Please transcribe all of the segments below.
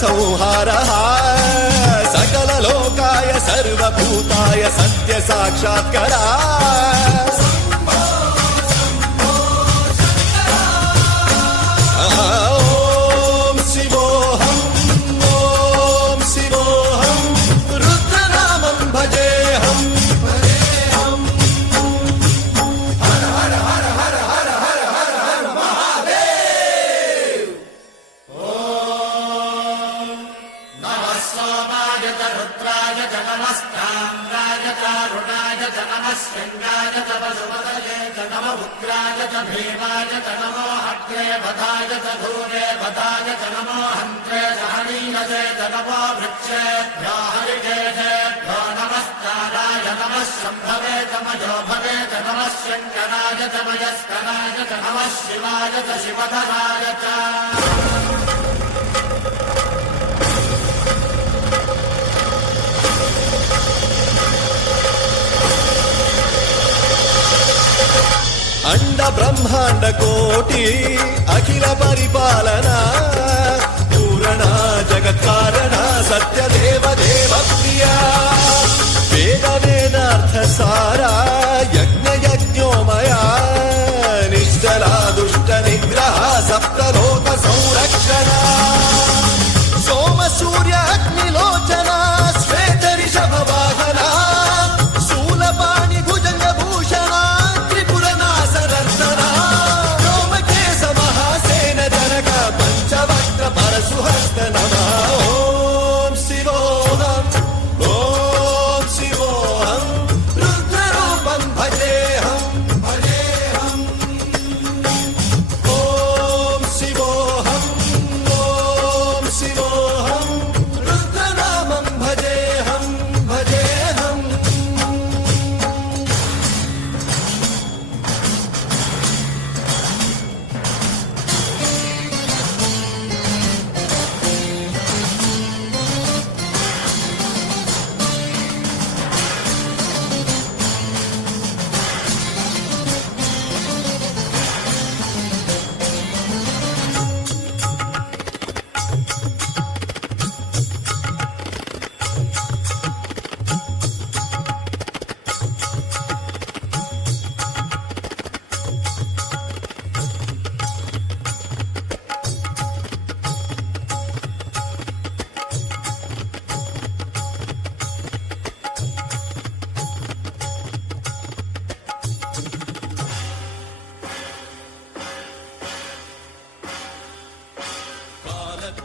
संहारः सकललोकाय सर्वभूताय सत्य साक्षात्करा ॐ शिवोऽहं ॐ शिवोऽहं रुद्रनामं भजेऽहं हर हर हर हर हर हर हर हर महादेव नमः सोमाय च रुद्राय च नमस्ताम्राय च अरुणाय च नमः शृङ्गाय च पशुपतये च नमः उग्राय च भीमाय च नमो अग्रे वधाय च धूरे वधाय च नमो हन्त्रे च हनीयसे च नमो वृक्षेभ्यो हरिकेशेभ्यो नमस्काराय नमः शम्भवे च मयो भवे च नमः शङ्कराय च मयस्कराय च नमः शिवाय च शिवधराय च अंड ब्रह्मांड कोटि अखिल परिपालना पूरणा जगत्कारणा सत्य देव देव प्रिया वेद वेदार्थ सारा यज्ञ यज्ञोमया निश्चला दुष्ट निग्रह सप्तलोक संरक्षणा सोम सूर्य अग्निलोचना श्वेत ऋषभ वाहना शूलपाणि भुजंग भूषणा सुहस्त नमः ॐ शिवोऽहं ॐ शिवोऽहं रुद्ररूपं भजेऽहं भजेऽहं ॐ शिवोऽहं ॐ शिवोऽहं रुद्रनामं भजेऽहं भजेऽहम्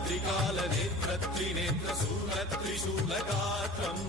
त्रिकाल नेत्र त्रिनेत्र शूल त्रिशूलगात्रम्